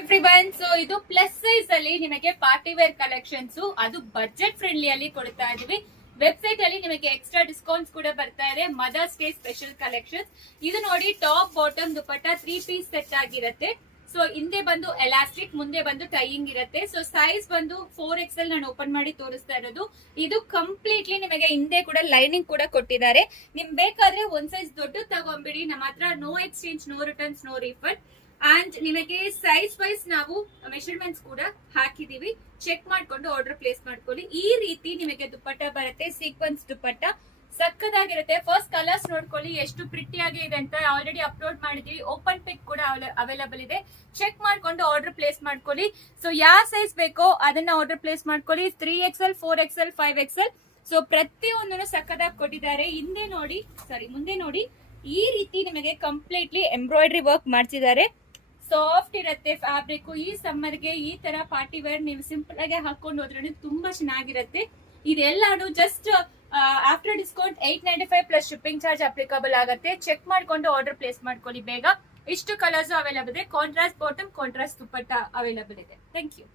Everyone, so ಇದು plus size ಅಲ್ಲಿ ನಿಮಗೆ ಪಾರ್ಟಿ ವೇರ್ ಕಲೆಕ್ಷನ್ಸ್, ಅದು ಬಜೆಟ್ ಫ್ರೆಂಡ್ಲಿ ಅಲ್ಲಿ ಕೊಡ್ತಾ ಇದೀವಿ. ವೆಬ್ಸೈಟ್ ಅಲ್ಲಿ ನಿಮಗೆ ಎಕ್ಸ್ಟ್ರಾ ಡಿಸ್ಕೌಂಟ್ಸ್ ಕೂಡ ಬರ್ತಾ ಇದೆ. Mother's Day special collections. ಇದು ನೋಡಿ, top bottom dupatta 3 piece set ಆಗಿರುತ್ತೆ. ಸೊ ಹಿಂದೆ ಬಂದು ಎಲಾಸ್ಟಿಕ್, ಮುಂದೆ ಬಂದು ಟೈಯಿಂಗ್ ಇರುತ್ತೆ. ಸೊ ಸೈಜ್ ಬಂದು 4XL ನಾನು ಓಪನ್ ಮಾಡಿ ತೋರಿಸ್ತಾ ಇರೋದು. ಇದು ಕಂಪ್ಲೀಟ್ಲಿ ನಿಮಗೆ ಹಿಂದೆ ಕೂಡ ಲೈನಿಂಗ್ ಕೂಡ ಕೊಟ್ಟಿದ್ದಾರೆ. ನಿಮ್ ಬೇಕಾದ್ರೆ ಒಂದ್ ಸೈಜ್ ದೊಡ್ಡ ತಗೊಂಡ್ಬಿಡಿ. ನಮ್ಮ ಹತ್ರ no exchange, no returns, no refund. And ನಿಮಗೆ ಸೈಜ್ ವೈಸ್ ನಾವು ಮೆಷರ್ಮೆಂಟ್ಸ್ ಕೂಡ ಹಾಕಿದೀವಿ. ಚೆಕ್ ಮಾಡ್ಕೊಂಡು ಆರ್ಡರ್ ಪ್ಲೇಸ್ ಮಾಡ್ಕೊಳ್ಳಿ. ಈ ರೀತಿ ನಿಮಗೆ ದುಪ್ಪಟ್ಟ ಬರುತ್ತೆ, ಸೀಕ್ವೆನ್ಸ್ ದುಪ್ಪಟ್ಟ ಸಕ್ಕದಾಗಿರುತ್ತೆ. ಫಸ್ಟ್ ಕಲರ್ಸ್ ನೋಡ್ಕೊಳ್ಳಿ ಎಷ್ಟು ಪ್ರಿಟಿ ಆಗಿ ಇದೆ ಅಂತ. ಆಲ್ರೆಡಿ ಅಪ್ಲೋಡ್ ಮಾಡಿದೀವಿ. ಓಪನ್ ಪಿಕ್ ಕೂಡ ಅವೈಲಬಲ್ ಇದೆ. ಚೆಕ್ ಮಾಡ್ಕೊಂಡು ಆರ್ಡರ್ ಪ್ಲೇಸ್ ಮಾಡ್ಕೊಳ್ಳಿ. ಸೊ ಯಾವ ಸೈಜ್ ಬೇಕೋ ಅದನ್ನ ಆರ್ಡರ್ ಪ್ಲೇಸ್ ಮಾಡ್ಕೊಳ್ಳಿ. 3XL, 4XL, 5XL. ಸೊ ಪ್ರತಿಯೊಂದನ್ನು ಸಕ್ಕದಾಗಿ ಕೊಟ್ಟಿದ್ದಾರೆ. ಮುಂದೆ ನೋಡಿ, ಈ ರೀತಿ ನಿಮಗೆ ಕಂಪ್ಲೀಟ್ಲಿ ಎಂಬ್ರಾಯ್ಡ್ರಿ ವರ್ಕ್ ಮಾಡ್ತಿದ್ದಾರೆ. ಸಾಫ್ಟ್ ಇರುತ್ತೆ ಫ್ಯಾಬ್ರಿಕ್. ಈ ಸಮ್ಮರ್ ಗೆ ಈ ತರ ಪಾರ್ಟಿ ವೇರ್ ನೀವು ಸಿಂಪಲ್ ಆಗಿ ಹಾಕೊಂಡು ಹೋದ್ರೆ ತುಂಬಾ ಚೆನ್ನಾಗಿರುತ್ತೆ. ಇದೆಲ್ಲಾನು just after discount 895 plus shipping charge applicable ಆಗುತ್ತೆ. ಚೆಕ್ ಮಾಡ್ಕೊಂಡು ಆರ್ಡರ್ ಪ್ಲೇಸ್ ಮಾಡ್ಕೊಳ್ಳಿ ಬೇಗ. ಇಷ್ಟು ಕಲರ್ಸ್ ಅವೈಲಬಲ್ ಇದೆ. Contrast bottom, contrast dupatta available ಇದೆ. Thank you.